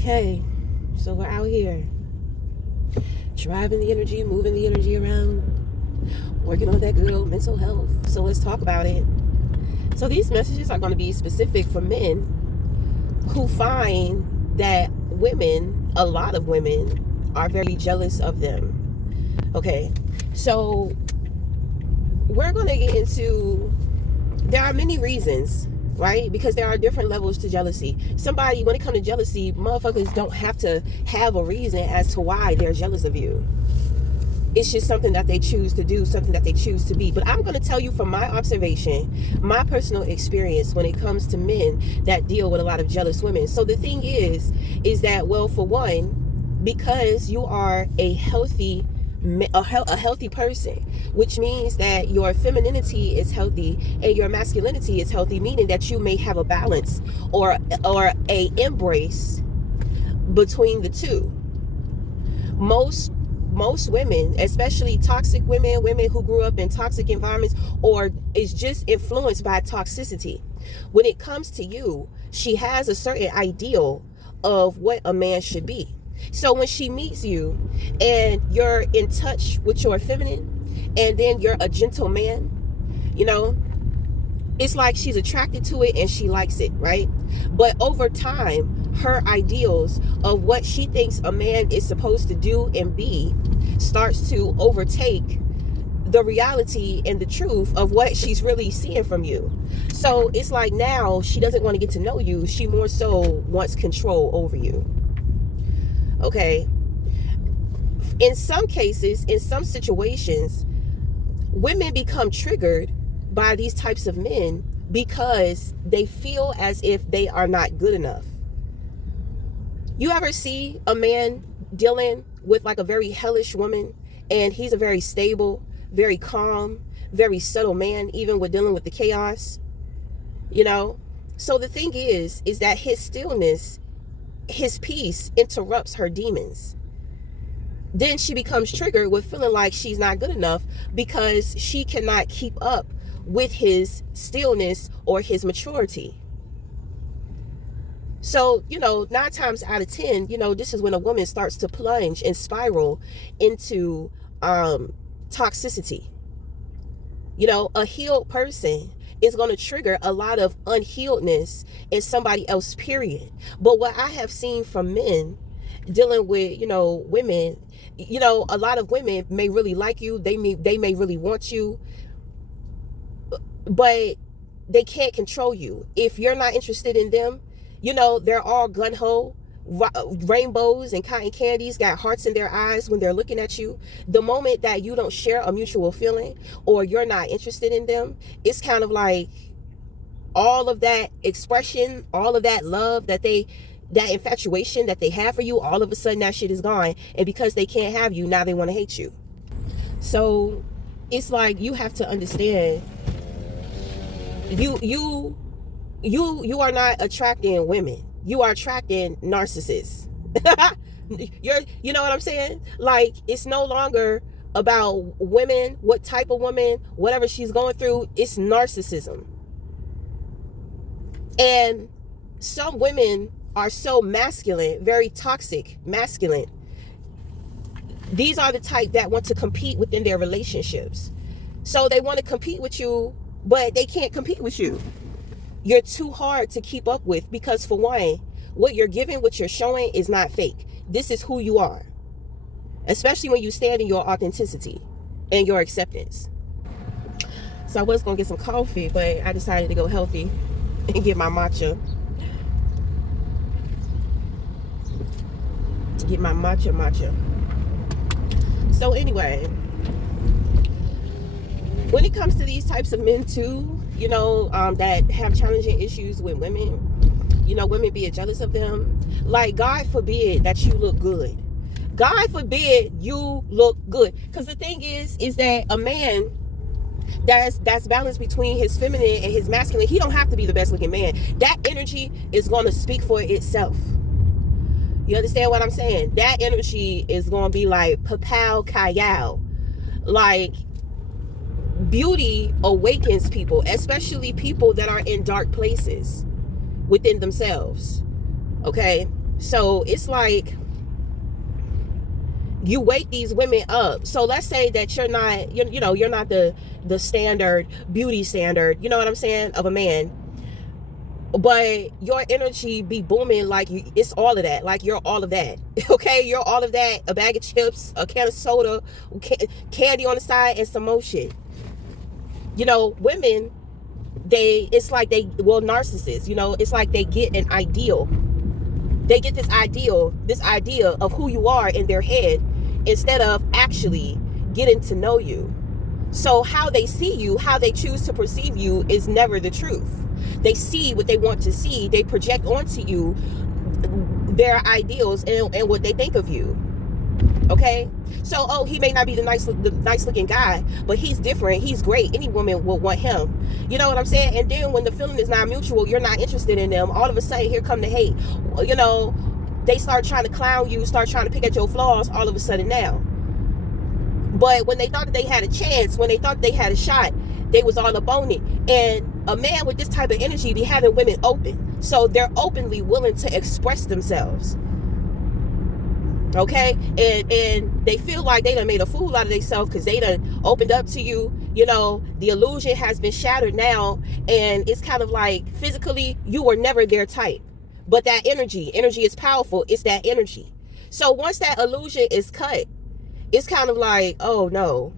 Okay, so we're out here driving the energy, moving the energy around, working on that good old mental health. So let's talk about it. So these messages are going to be specific for men who find that women, a lot of women, are very jealous of them. Okay, so we're going to get into, there are many reasons, right? Because there are different levels to jealousy. Somebody, when it comes to jealousy, motherfuckers don't have to have a reason as to why they're jealous of you. It's just something that they choose to do, something that they choose to be. But I'm going to tell you from my observation, my personal experience when it comes to men that deal with a lot of jealous women. So the thing is that, well, for one, because you are a healthy person, which means that your femininity is healthy and your masculinity is healthy, meaning that you may have a balance or a embrace between the two. Most women, especially toxic women who grew up in toxic environments or is just influenced by toxicity, when it comes to you, she has a certain ideal of what a man should be. So when she meets you and you're in touch with your feminine and then you're a gentle man, you know, it's like she's attracted to it and she likes it, right? But over time, her ideals of what she thinks a man is supposed to do and be starts to overtake the reality and the truth of what she's really seeing from you. So it's like now she doesn't want to get to know you. She more so wants control over you. Okay. In some cases, in some situations, women become triggered by these types of men because they feel as if they are not good enough. You ever see a man dealing with like a very hellish woman and he's a very stable, very calm, very subtle man, even with dealing with the chaos, you know? So the thing is that his stillness, his peace interrupts her demons. Then she becomes triggered with feeling like she's not good enough because she cannot keep up with his stillness or his maturity. So, 9 times out of 10, this is when a woman starts to plunge and spiral into toxicity. A healed person is going to trigger a lot of unhealedness in somebody else, period. But what I have seen from men dealing with, women, a lot of women may really like you. They may really want you, but they can't control you. If you're not interested in them, they're all gun-ho, rainbows and cotton candies, got hearts in their eyes when they're looking at you. The moment that you don't share a mutual feeling or you're not interested in them, it's kind of like all of that expression, all of that love that infatuation that they have for you, all of a sudden that shit is gone. And because they can't have you, now they want to hate you. So it's like you have to understand, you are not attracting women. You are attracting narcissists. You know what I'm saying? Like, it's no longer about women, what type of woman, whatever she's going through. It's narcissism. And some women are so masculine, very toxic, masculine. These are the type that want to compete within their relationships. So they want to compete with you, but they can't compete with you. You're too hard to keep up with because, for one, what you're giving, what you're showing is not fake. This is who you are, especially when you stand in your authenticity and your acceptance. So I was going to get some coffee, but I decided to go healthy and get my matcha. Get my matcha. So anyway, when it comes to these types of men too, that have challenging issues with women, women being jealous of them. Like, God forbid that you look good. God forbid you look good. Because the thing is that a man that's balanced between his feminine and his masculine, he don't have to be the best looking man. That energy is going to speak for itself. You understand what I'm saying? That energy is going to be like papow kayal. Like, beauty awakens people, especially people that are in dark places within themselves. Okay? So it's like you wake these women up. So let's say that you're not, you're not the standard beauty standard, you know what I'm saying, of a man, but your energy be booming like it's all of that, like you're all of that. Okay, you're all of that, a bag of chips, a can of soda, candy on the side, and some more shit. Women, it's like narcissists, it's like they get an ideal. They get this idea of who you are in their head instead of actually getting to know you. So how they see you, how they choose to perceive you is never the truth. They see what they want to see. They project onto you their ideals and what they think of you. Okay? So, he may not be the nice looking guy, but he's different. He's great. Any woman will want him. You know what I'm saying? And then when the feeling is not mutual, you're not interested in them. All of a sudden, here come the hate. They start trying to clown you, start trying to pick at your flaws all of a sudden now. But when they thought that they had a chance, when they thought they had a shot, they was all up on it. And a man with this type of energy be having women open. So they're openly willing to express themselves. Okay? And they feel like they done made a fool out of themselves because they done opened up to you. The illusion has been shattered now. And it's kind of like physically, you were never their type. But that energy is powerful. It's that energy. So once that illusion is cut, it's kind of like, oh no,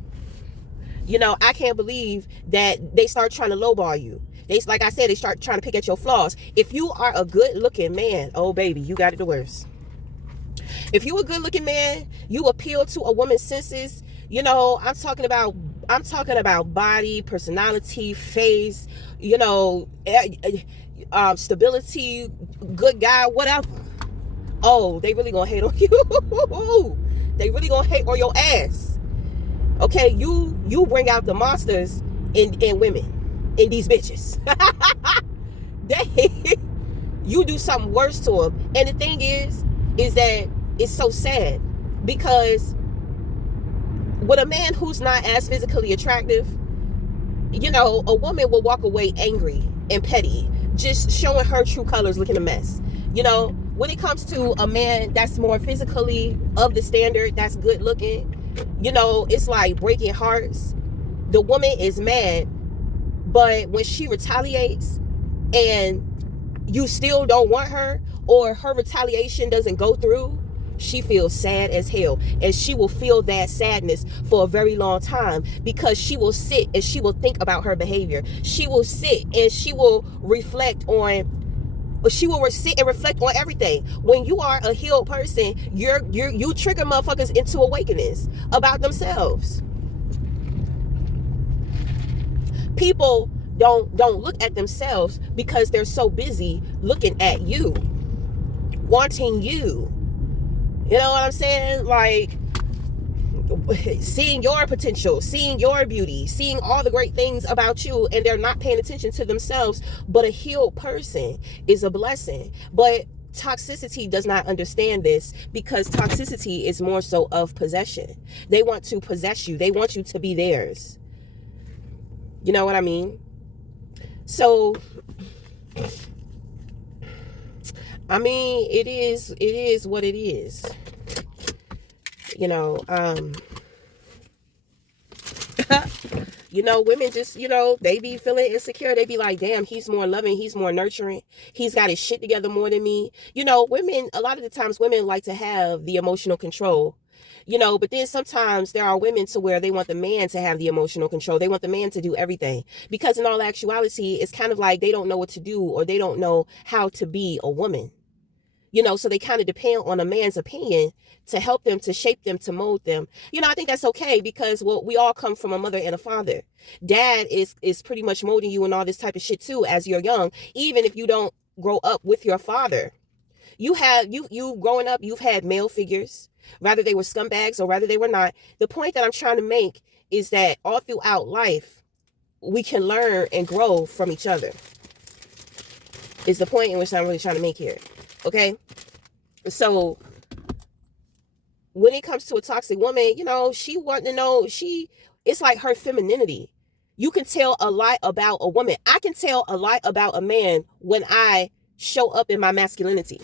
I can't believe that they start trying to lowball you. Like I said, they start trying to pick at your flaws. If you are a good looking man, oh baby, you got it the worst. If you a good looking man, you appeal to a woman's senses. I'm talking about body, personality, face, stability, good guy, whatever. Oh, they really gonna hate on you. They really gonna hate on your ass. Okay, you bring out the monsters in women, in these bitches. You do something worse to them. And the thing is that it's so sad because with a man who's not as physically attractive, a woman will walk away angry and petty, just showing her true colors, looking a mess. When it comes to a man that's more physically of the standard, that's good looking, it's like breaking hearts. The woman is mad, but when she retaliates and you still don't want her, or her retaliation doesn't go through, she feels sad as hell. And she will feel that sadness for a very long time because she will sit and she will think about her behavior. She will sit and she will reflect on sit and reflect on everything. When you are a healed person, you trigger motherfuckers into awakenings about themselves. People don't look at themselves because they're so busy looking at you, wanting you. You know what I'm saying? Like, seeing your potential, seeing your beauty, seeing all the great things about you, and they're not paying attention to themselves. But a healed person is a blessing. But toxicity does not understand this because toxicity is more so of possession. They want to possess you. They want you to be theirs. You know what I mean? So, I mean, it is what it is. Women just, they be feeling insecure. They be like, damn, he's more loving. He's more nurturing. He's got his shit together more than me. Women, a lot of the times women like to have the emotional control, but then sometimes there are women to where they want the man to have the emotional control. They want the man to do everything because in all actuality, it's kind of like they don't know what to do or they don't know how to be a woman. So they kind of depend on a man's opinion to help them, to shape them, to mold them. I think that's okay because, well, we all come from a mother and a father. Dad is pretty much molding you and all this type of shit too as you're young, even if you don't grow up with your father. You growing up, you've had male figures, whether they were scumbags or whether they were not. The point that I'm trying to make is that all throughout life, we can learn and grow from each other. Is the point in which I'm really trying to make here. Okay, so when it comes to a toxic woman, she wants to know, it's like her femininity. You can tell a lot about a woman. I can tell a lot about a man when I show up in my masculinity.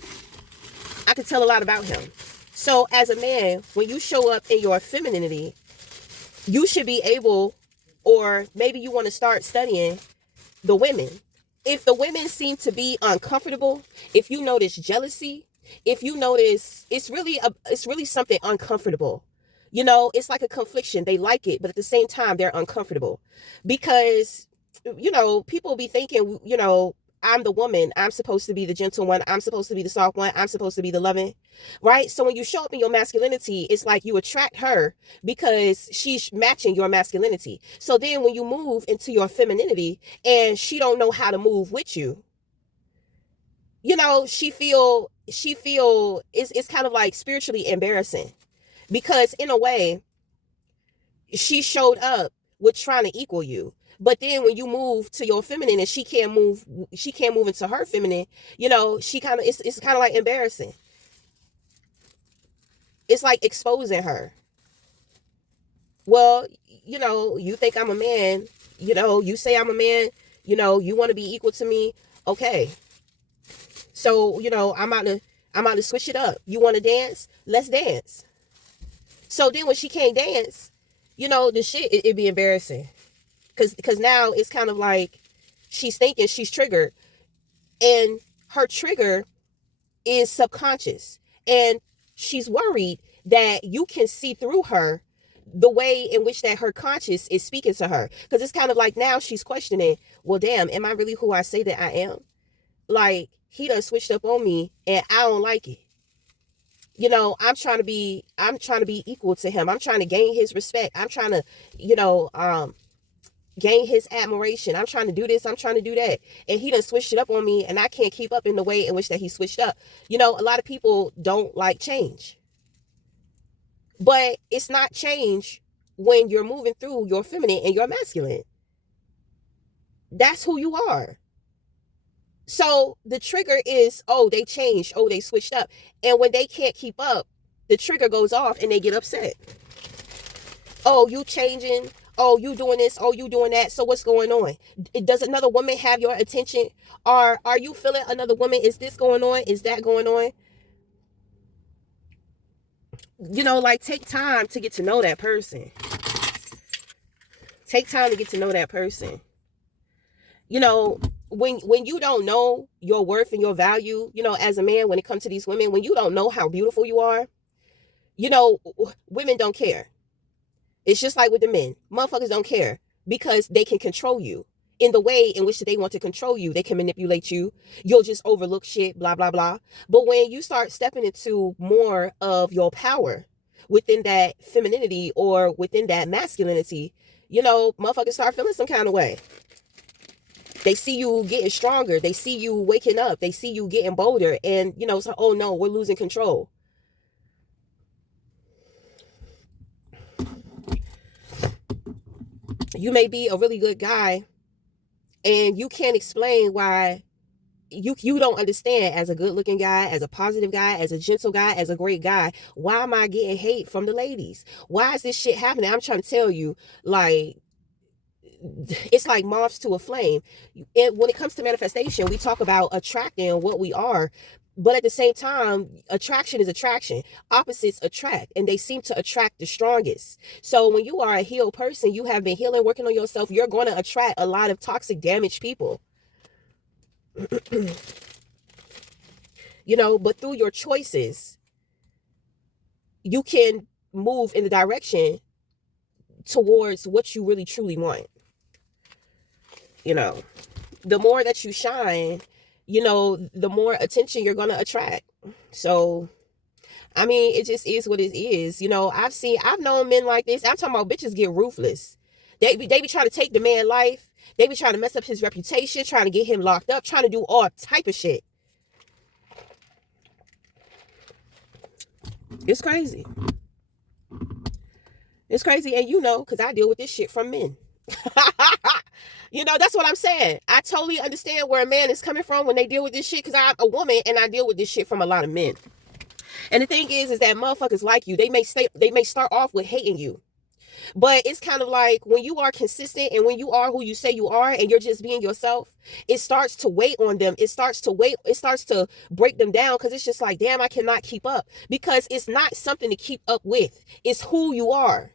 I could tell a lot about him. So as a man, when you show up in your femininity, you should be able, or maybe you want to start studying the women. If the women seem to be uncomfortable, if you notice jealousy, if you notice it's really something uncomfortable. It's like a confliction. They like it, but at the same time, they're uncomfortable because, people be thinking, I'm the woman. I'm supposed to be the gentle one. I'm supposed to be the soft one. I'm supposed to be the loving, right? So when you show up in your masculinity, it's like you attract her because she's matching your masculinity. So then when you move into your femininity and she don't know how to move with you, she feel it's kind of like spiritually embarrassing because in a way she showed up with trying to equal you. But then when you move to your feminine and she can't move into her feminine, she kind of, it's kind of like embarrassing. It's like exposing her. Well, you think I'm a man, you say I'm a man, you want to be equal to me. Okay. So, I'm out to switch it up. You want to dance? Let's dance. So then when she can't dance, the shit, it'd be embarrassing. Because now it's kind of like she's thinking she's triggered. And her trigger is subconscious. And she's worried that you can see through her the way in which that her conscious is speaking to her. Because it's kind of like now she's questioning, well, damn, am I really who I say that I am? Like, he done switched up on me and I don't like it. I'm trying to be equal to him. I'm trying to gain his respect. I'm trying to, gain his admiration. I'm trying to do this. I'm trying to do that. And he done switched it up on me and I can't keep up in the way in which that he switched up. A lot of people don't like change. But it's not change when you're moving through your feminine and your masculine. That's who you are. So the trigger is, oh, they changed. Oh, they switched up. And when they can't keep up, the trigger goes off and they get upset. Oh, you changing. Oh, you doing this. Oh, you doing that. So what's going on? Does another woman have your attention? Are you feeling another woman? Is this going on? Is that going on? Like take time to get to know that person. Take time to get to know that person. When you don't know your worth and your value, as a man, when it comes to these women, when you don't know how beautiful you are, women don't care. It's just like with the men. Motherfuckers don't care because they can control you in the way in which they want to control you. They can manipulate you. You'll just overlook shit, blah, blah, blah. But when you start stepping into more of your power within that femininity or within that masculinity, motherfuckers start feeling some kind of way. They see you getting stronger. They see you waking up. They see you getting bolder. And, so, oh no, we're losing control. You may be a really good guy and you can't explain why you don't understand, as a good looking guy, as a positive guy, as a gentle guy, as a great guy, why am I getting hate from the ladies? Why is this shit happening? I'm trying to tell you, like, it's like moths to a flame. And when it comes to manifestation, we talk about attracting what we are. But at the same time, attraction is attraction. Opposites attract, and they seem to attract the strongest. So when you are a healed person, you have been healing, working on yourself, you're going to attract a lot of toxic, damaged people. But through your choices, you can move in the direction towards what you really, truly want. The more that you shine, the more attention you're going to attract. So, I mean, it just is what it is. I've known men like this. I'm talking about bitches get ruthless. They be trying to take the man's life. They be trying to mess up his reputation, trying to get him locked up, trying to do all type of shit. It's crazy. It's crazy. And because I deal with this shit from men. That's what I'm saying. I totally understand where a man is coming from when they deal with this shit, because I'm a woman and I deal with this shit from a lot of men. And the thing is that motherfuckers like you, they may start off with hating you. But it's kind of like when you are consistent and when you are who you say you are and you're just being yourself, it starts to weigh on them. It starts to break them down because it's just like, damn, I cannot keep up. Because it's not something to keep up with. It's who you are.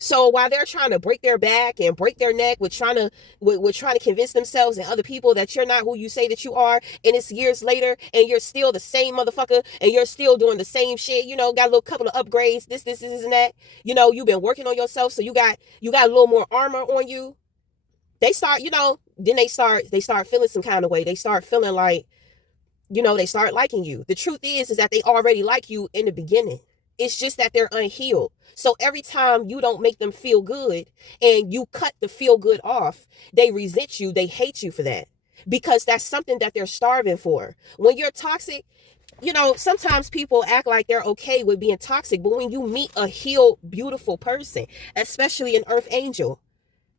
So while they're trying to break their back and break their neck with trying to convince themselves and other people that you're not who you say that you are, and it's years later and you're still the same motherfucker and you're still doing the same shit, got a little couple of upgrades, this and that, you've been working on yourself, so you got a little more armor on you. They start, then they start feeling some kind of way. They start feeling like, they start liking you. The truth is that they already like you in the beginning. It's just that they're unhealed. So every time you don't make them feel good and you cut the feel good off, they resent you. They hate you for that because that's something that they're starving for. When you're toxic, sometimes people act like they're okay with being toxic, but when you meet a healed, beautiful person, especially an earth angel,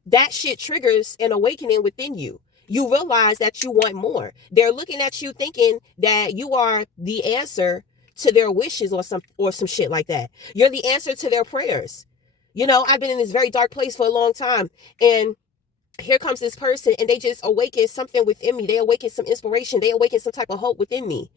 that shit triggers an awakening within you. You realize that you want more. They're looking at you thinking that you are the answer to their wishes or some shit like that. You're the answer to their prayers. I've been in this very dark place for a long time, and here comes this person and they just awaken something within me. They awaken some inspiration. They awaken some type of hope within me.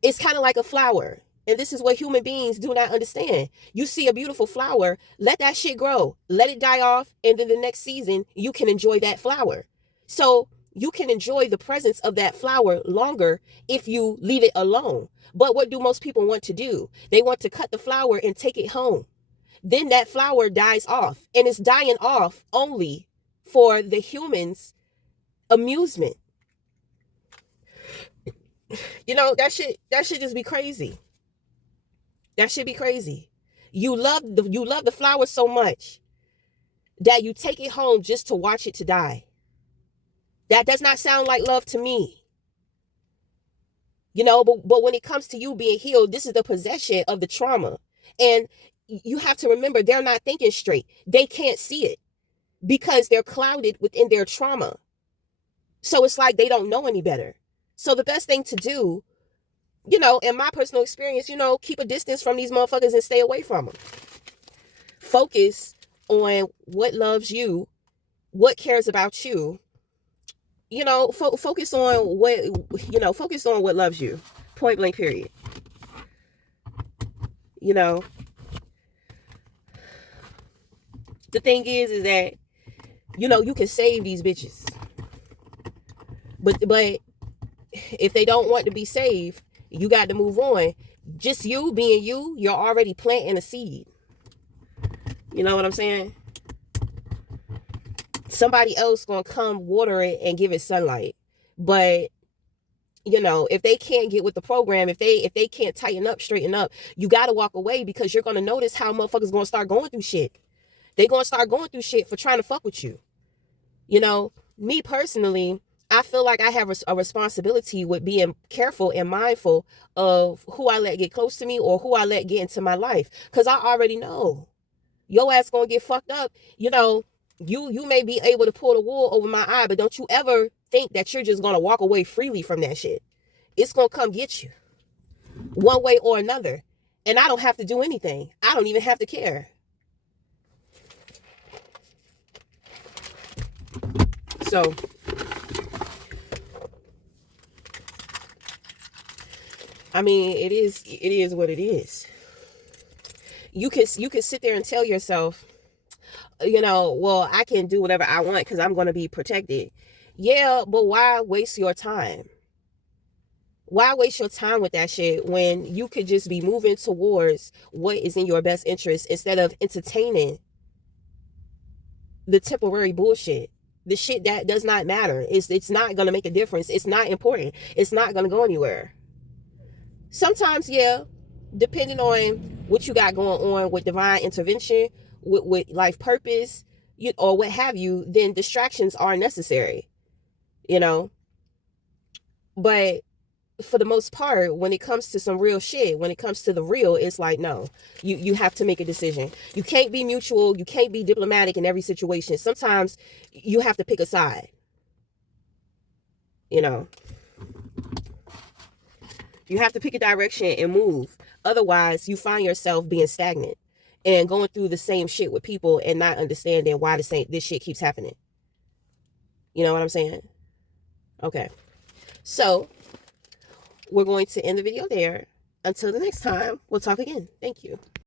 It's kind of like a flower. And this is what human beings do not understand. You see a beautiful flower, let that shit grow, let it die off, and then the next season you can enjoy that flower. So you can enjoy the presence of that flower longer if you leave it alone. But what do most people want to do? They want to cut the flower and take it home. Then that flower dies off, and it's dying off only for the humans' amusement. That should just be crazy. That should be crazy. You love the flower so much that you take it home just to watch it to die. That does not sound like love to me. But when it comes to you being healed, this is the possession of the trauma. And you have to remember, they're not thinking straight. They can't see it because they're clouded within their trauma. So it's like they don't know any better. So the best thing to do, in my personal experience, keep a distance from these motherfuckers and stay away from them. Focus on what loves you, what cares about you. Focus on what loves you. Point blank, period. The thing is that, you can save these bitches. But if they don't want to be saved, you got to move on. Just you being you're already planting a seed. You know what I'm saying? Somebody else gonna come water it and give it sunlight. But if they can't get with the program, if they can't tighten up, straighten up, you gotta walk away, because you're gonna notice how motherfuckers gonna start going through shit. They gonna start going through shit for trying to fuck with you. Me personally, I feel like I have a responsibility with being careful and mindful of who I let get close to me or who I let get into my life. Because I already know your ass gonna get fucked up. You may be able to pull the wool over my eye, but don't you ever think that you're just gonna walk away freely from that shit. It's gonna come get you one way or another. And I don't have to do anything. I don't even have to care. So it is what it is. You can sit there and tell yourself, well, I can do whatever I want because I'm going to be protected. Yeah, but why waste your time? Why waste your time with that shit when you could just be moving towards what is in your best interest instead of entertaining the temporary bullshit? The shit that does not matter. It's not going to make a difference. It's not important. It's not going to go anywhere. Sometimes, yeah, depending on what you got going on with divine intervention, with life purpose, or what have you, then distractions are necessary, But for the most part, when it comes to some real shit, when it comes to the real, it's like, no, you have to make a decision. You can't be mutual. You can't be diplomatic in every situation. Sometimes you have to pick a side, You have to pick a direction and move. Otherwise, you find yourself being stagnant. and going through the same shit with people and not understanding why this shit keeps happening. You know what I'm saying? Okay. So we're going to end the video there. Until the next time, we'll talk again. Thank you.